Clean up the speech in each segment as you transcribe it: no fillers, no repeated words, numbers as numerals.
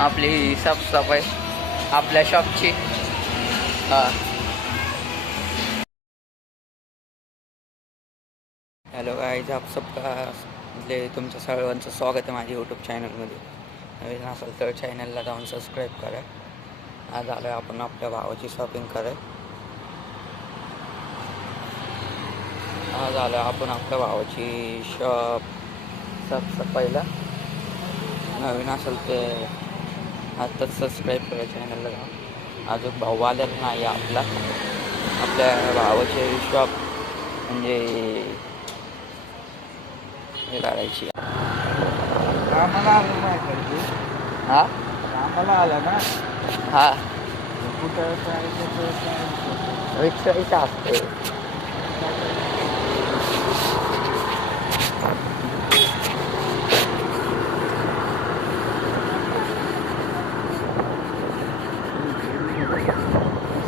आपली साफसफाई आपल्या शॉपची. हॅलो गाईज, आप सबका तुमच्या सर्वांचं स्वागत आहे माझ्या यूट्यूब चॅनलमध्ये. नवीन असेल तर चॅनलला जाऊन सबस्क्राईब करा. आज आलो आपण आपल्या भावाची शॉपिंग कराय. आज आलो आपण आपल्या भावाची शॉप साफसफाईला. नवीन असेल ते आत्ताच सबस्क्राईब करा चॅनलला जाऊन. अजून भाऊ आलेला नाही आपला. आपल्या भावाचे शॉप म्हणजे हे काढायची. आम्हाला आलं नाही पाहिजे. हा आम्हाला आलं ना. हा कुठं रिक्षाचा असते.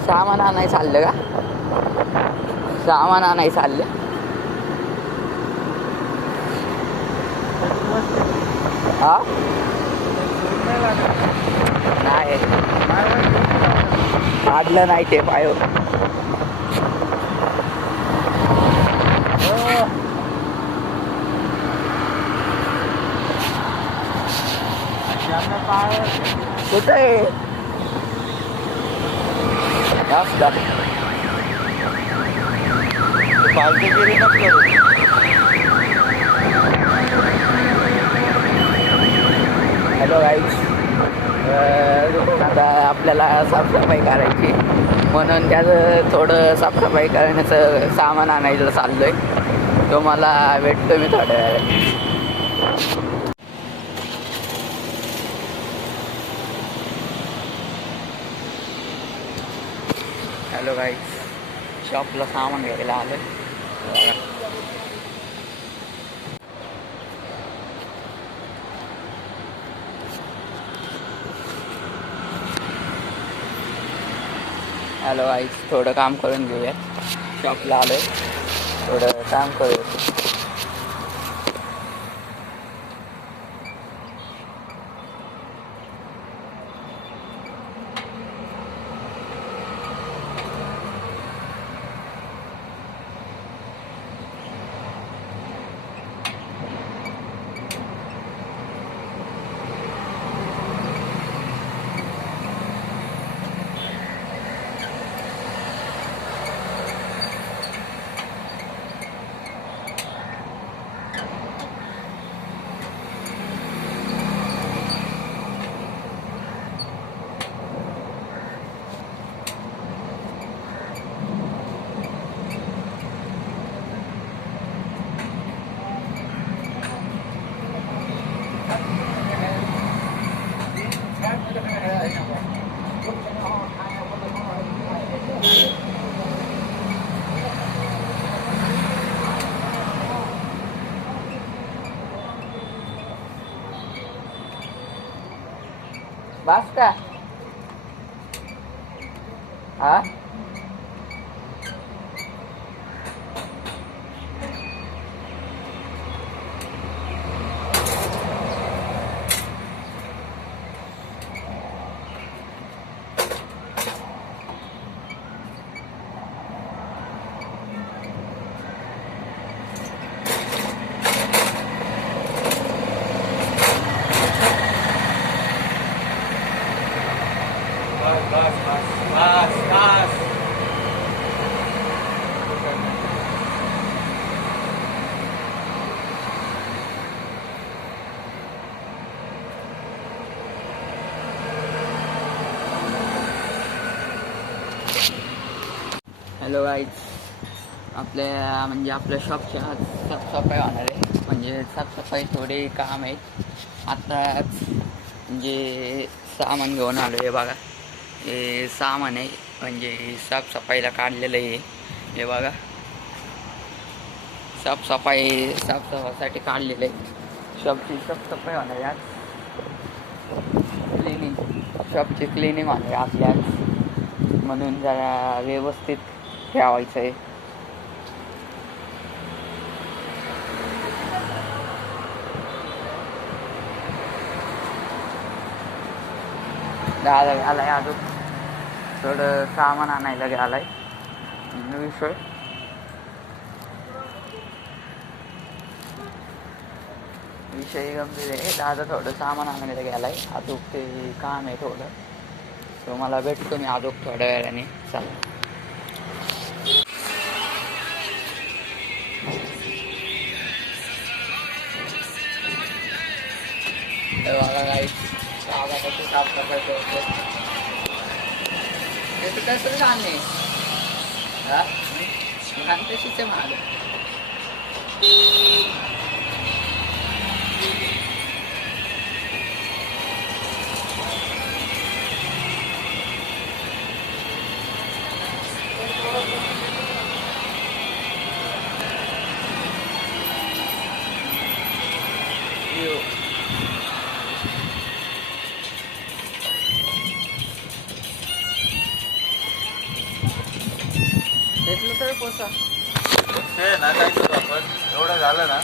सामान आणाय चाललं का? सामान आणाय चाललं. हा नाही काढलं नाही ते पाय. कुठं आहे पालतेगिरी नको. हॅलो गाईज, आता आपल्याला साफसफाई करायची म्हणून त्याचं थोडं साफसफाई करण्याचं सामान आणायला चाललो आहे. तो मला भेटतो मी थोड्या वेळात. हॅलो गाईज, शॉपला सामान घ्यायला आलं. हॅलो गाईज, थोडं काम करून घेऊया. शॉपला आलो आहे, थोडं काम करूया. बस का? हा बस. हॅलो गाईज, आपल्या म्हणजे आपल्या शॉपच्या साफसफाई होणार आहे. म्हणजे साफसफाई थोडे काम आहे. आत्ताच म्हणजे सामान घेऊन आलो आहे. बघा, हे सामान आहे म्हणजे साफसफाईला काढलेलं आहे. हे बघा, साफसफाईसाठी काढलेलं आहे. शॉपची साफसफाई होणार आहे आज. शॉपची क्लिनिंग होणार आहे आपल्या आज, म्हणून जरा व्यवस्थित ठेवायचं आहे. दादा आलाय अजून थोडं सामान आणायला गेलाय विषय विषय गंभीर आहे. दादा थोडं सामान आणायला गेलाय अजून ते काम आहे थोडं. तो मला भेटतो मी अजून थोड्या वेळाने. चला बघा काही कशी साफसफाई करतो ते तर कसं छान नाही हा छान तशीच आहे मला. घेतलं तर पोसा ते ना काय करू आपण एवढं झालं ना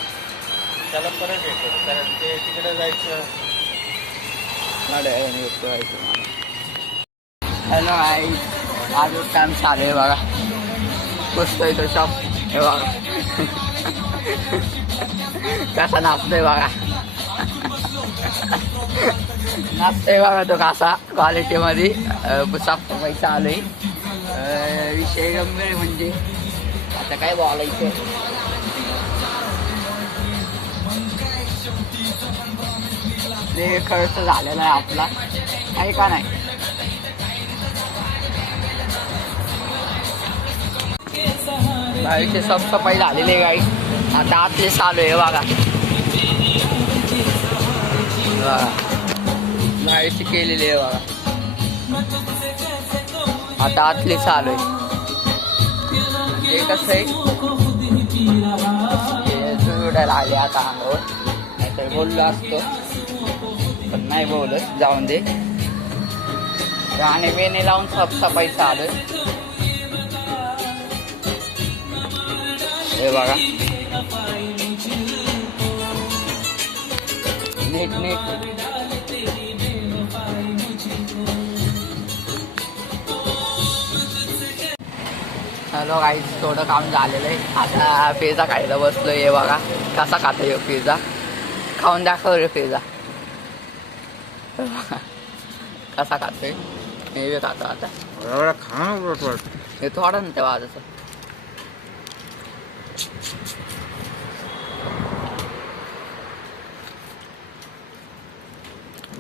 त्याला परत येतो कारण ते तिकडे जायचं. हॅलो आई अजून टाइम चालू आहे बघा. पुसतोय तो शॉप हे बघा कसा नाचतोय बघा. नाचतोय बघा तो कसा क्वालिटीमध्ये साफसफाई चालू आहे. विषय गंभीर म्हणजे आता काय बोलायचं. ते खर्च झालेला आहे आपला आहे का नाही. गाडीची साफसफाई झालेली आहे. गाडी आता आतले चालू आहे बघा. गाडीची केलेली आहे बघा. आता आतली चालू आहे. हे कसं आहे उडायला आले आता अंगावर नाहीतर बोललो असतो पण नाही बोलत जाऊन दे. गाणे बेणे लावून साफसफाई चालू आहे. हे बघा नीट नीट. हॅलो गाईज थोडं काम झालेलं आहे. आता पिझ्झा खायला बसलो. हे बघा कसा खाता येऊ पिझ्झा. खाऊन दाखव रे पिझ्झा कसा खातोय. मी बी खातो आता. एवढा खाणं हे थोडं ना तेव्हा आजचं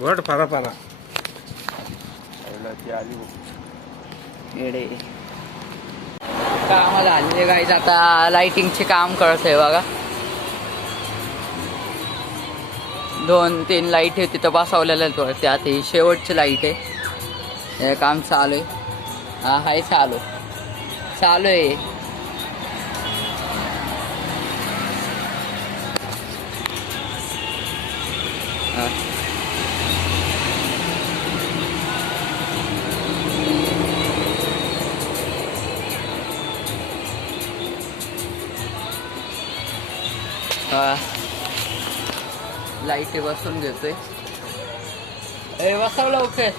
वड पारा पारा ती आली येडे. कामं झालेले गाईज. आता लाइटिंगचे काम करत आहे बघा. 2-3 लाईट आहे तिथं बसवलेल्या आहेत वरती. आता ही शेवटची लाईट आहे. हे काम चालू आहे. हा हाय चालू आहे. लाईट बसून घेतोय. बसव लवकर.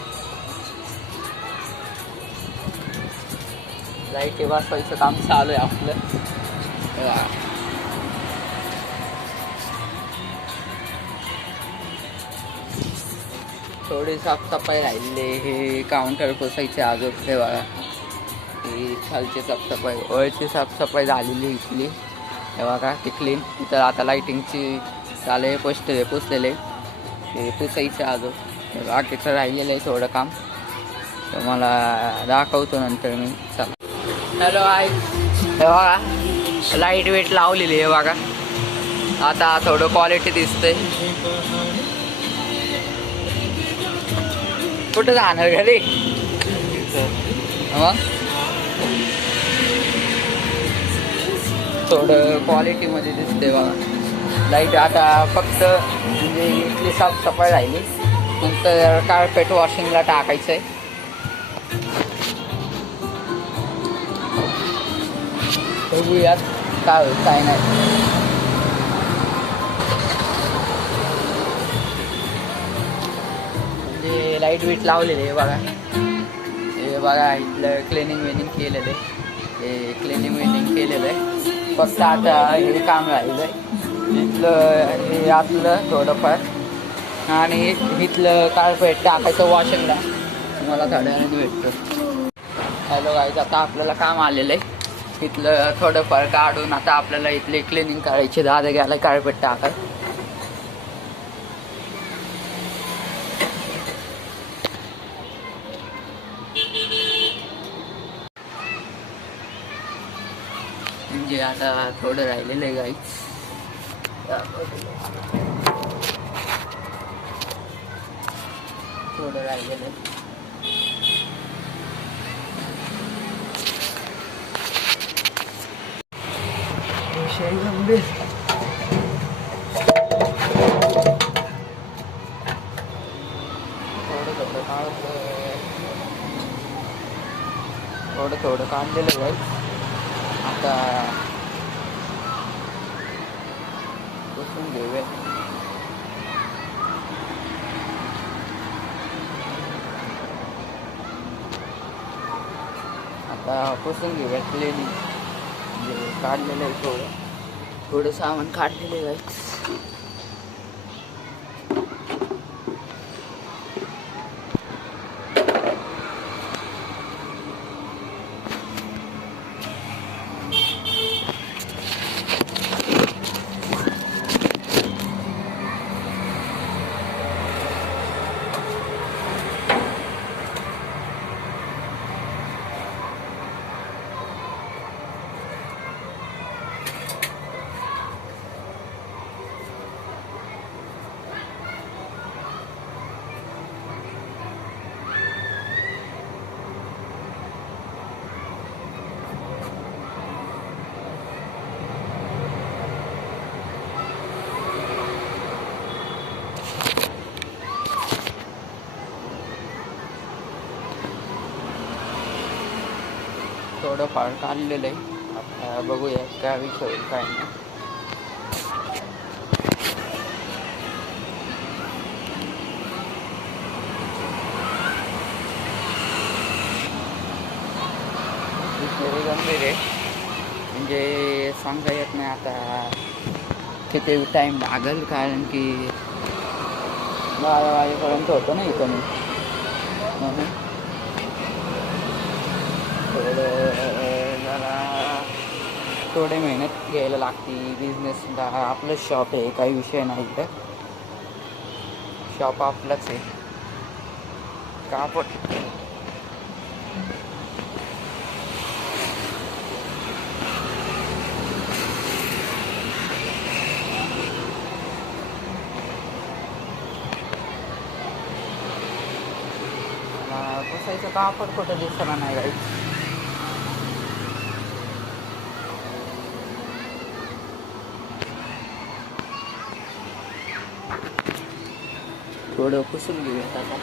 लाईट बसवायचं काम चालू आहे आपलं. थोडी साफसफाई राहिली. हे काउंटर पुसायचे अजून. हे बघा ही खालची साफसफाई वरची साफसफाई झालेली इथली. हे बघा ती क्लीन. इथं आता लाईटिंगची चाले पुसलेले ते पुसायचे अजून. बाकीचं राहिलेलं आहे थोडं काम. तर मला दाखवतो नंतर मी. चला हॅलो आई हे बघा लाईट वेट लावलेली आहे बघा. आता थोडं क्वालिटी दिसतंय. कुठं जाणार घरी मग. थोडं क्वालिटीमध्ये दिसते बघा लाईट. आता फक्त म्हणजे इथली साफसफाई राहिली. नंतर कार्पेट वॉशिंगला टाकायचं आहे. बघूयात काय होईल काय नाही. म्हणजे लाईट लाईट बीट लावलेले आहे बघा. हे बघा इथलं क्लिनिंग विनिंग केलेलं आहे. हे क्लिनिंग विनिंग केलेलं आहे. फक्त आता हे काम राहिलं आहे इथलं, हे आतलं थोडंफार आणि इथलं कार्पेट टाकायचं वॉशिंगला. तुम्हाला थोड्या वेळाने भेटतो. हॅलो गाईज, आता आपल्याला काम आलेलं आहे. इथलं थोडंफार काढून आता आपल्याला इथली क्लिनिंग करायची. दादा गेला कार्पेट टाकाय. म्हणजे आता थोडं राहिलेलं आहे गाईज. थोडं राहिलेलं आहे. विषय गंभीर. थोडं काढलेलं आहे. आता पुसून घेऊया. आता पुसून घेऊया क्लिनिंग. म्हणजे काढलेलं आहे थोडं सामान काढलेलं आहे. थोडं फार काढलेलं आहे. आता बघूया काय विषय होईल काय नाही. विषय गंभीर आहे. म्हणजे सांगता येत नाही आता किती टाईम लागेल, कारण की 12 वाजेपर्यंत होतं ना इथं मी. म्हणून थोडे मेहनत घ्यायला लागते. बिझनेसला आपलं शॉप आहे, काही विषय नाही. तर शॉप आपलंच आहे. कापड पुसायचं कापड कुठं दिसणार नाही काही. थोडं पुसून घेऊयात आता.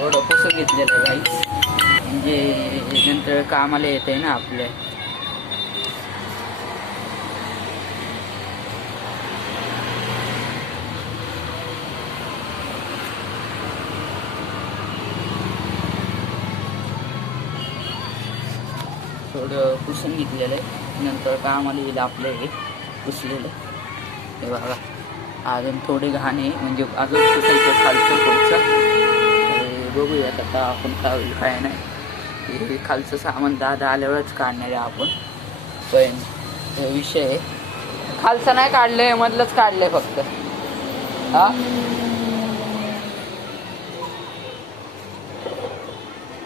थोडं पुसून घेतलेलं आहे गाईस. म्हणजे नंतर कामाला येते ना आपल्या. थोडं पुसून घेतलेलं आहे, नंतर कामाला येईल आपलं हे. पुसलेलं. हे बघा अजून थोडी घाण आहे, म्हणजे अजून पुसायचं खालचं पुढचं. बघूयात आता आपण काय होईल काय नाही. हे खालचं सामान दादा आल्यावरच काढणार आहे आपण. पण विषय आहे खालचं नाही काढलंय, मधलंच काढलंय फक्त. हा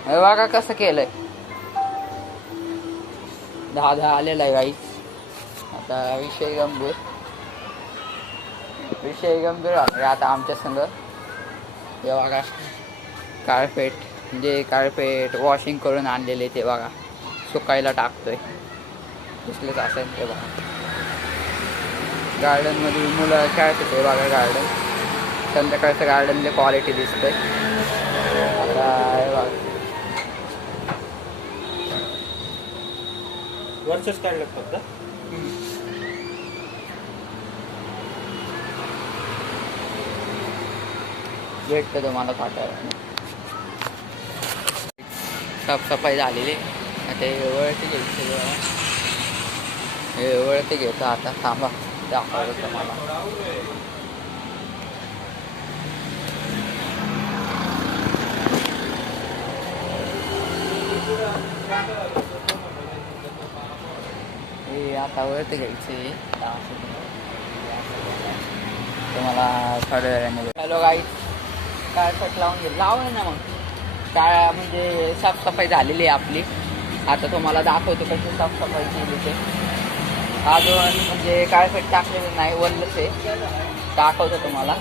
हे बघा कसं केलंय. दादा आलेला आहे गाईस. आता विषय गंभीर आहे आता आमच्या संग. हे बघा कार्पेट, म्हणजे कार्पेट वॉशिंग करून आणलेले ते बघा सुकायला टाकतोय. दिसलेच असेल ते बघा. गार्डनमध्ये मुलं खेळतात ते बघा. गार्डन संध्याकाळचं गार्डनला क्वालिटी दिसतंय. आता हे बघा वरचंच काढलं फक्त. भेटतं तुम्हाला पाठवायला. साफसफाई झालेली. आता हे वळते घ्यायचं. हे वळते घ्यायचं आता. थांबा दाखवतो तुम्हाला. हे आता वळते घ्यायचे. तुम्हाला थोड्या वेळाने. हॅलो गाईस, कार्पेट लावून लावलं ना मग. त्या म्हणजे साफसफाई झालेली आहे आपली. आता तुम्हाला दाखवतो कशी साफसफाई केली ते. अजून म्हणजे कार्पेट टाकलेलं नाही, वरलंच आहे. दाखवतो तुम्हाला.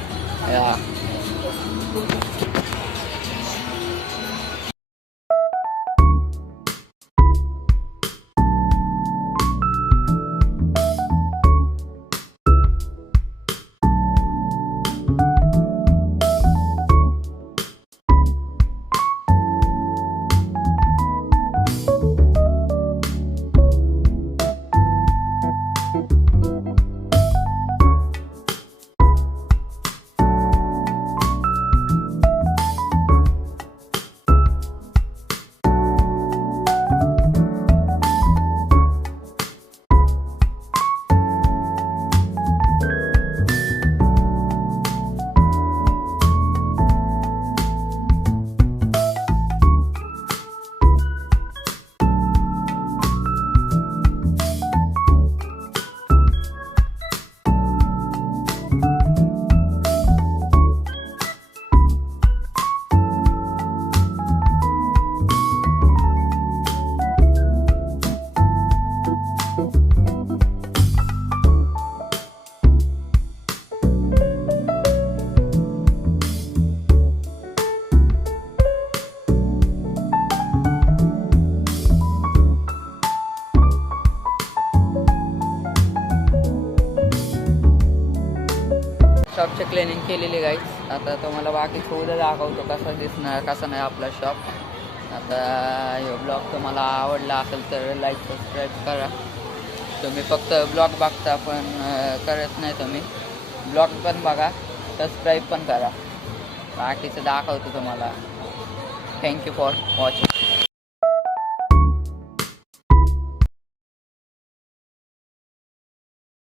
शॉपचे क्लिनिंग केलेली गाईस. आता तुम्हाला बाकी उद्या दाखवतो कसं दिसणार कसं नाही आपला शॉप. आता हे ब्लॉग तुम्हाला आवडला असेल तर लाईक सबस्क्राईब करा. तुम्ही फक्त ब्लॉग बघता पण करत नाही तुम्ही. ब्लॉग पण बघा, सबस्क्राईब पण करा. बाकीचं दाखवतो तुम्हाला. Thank you for watching.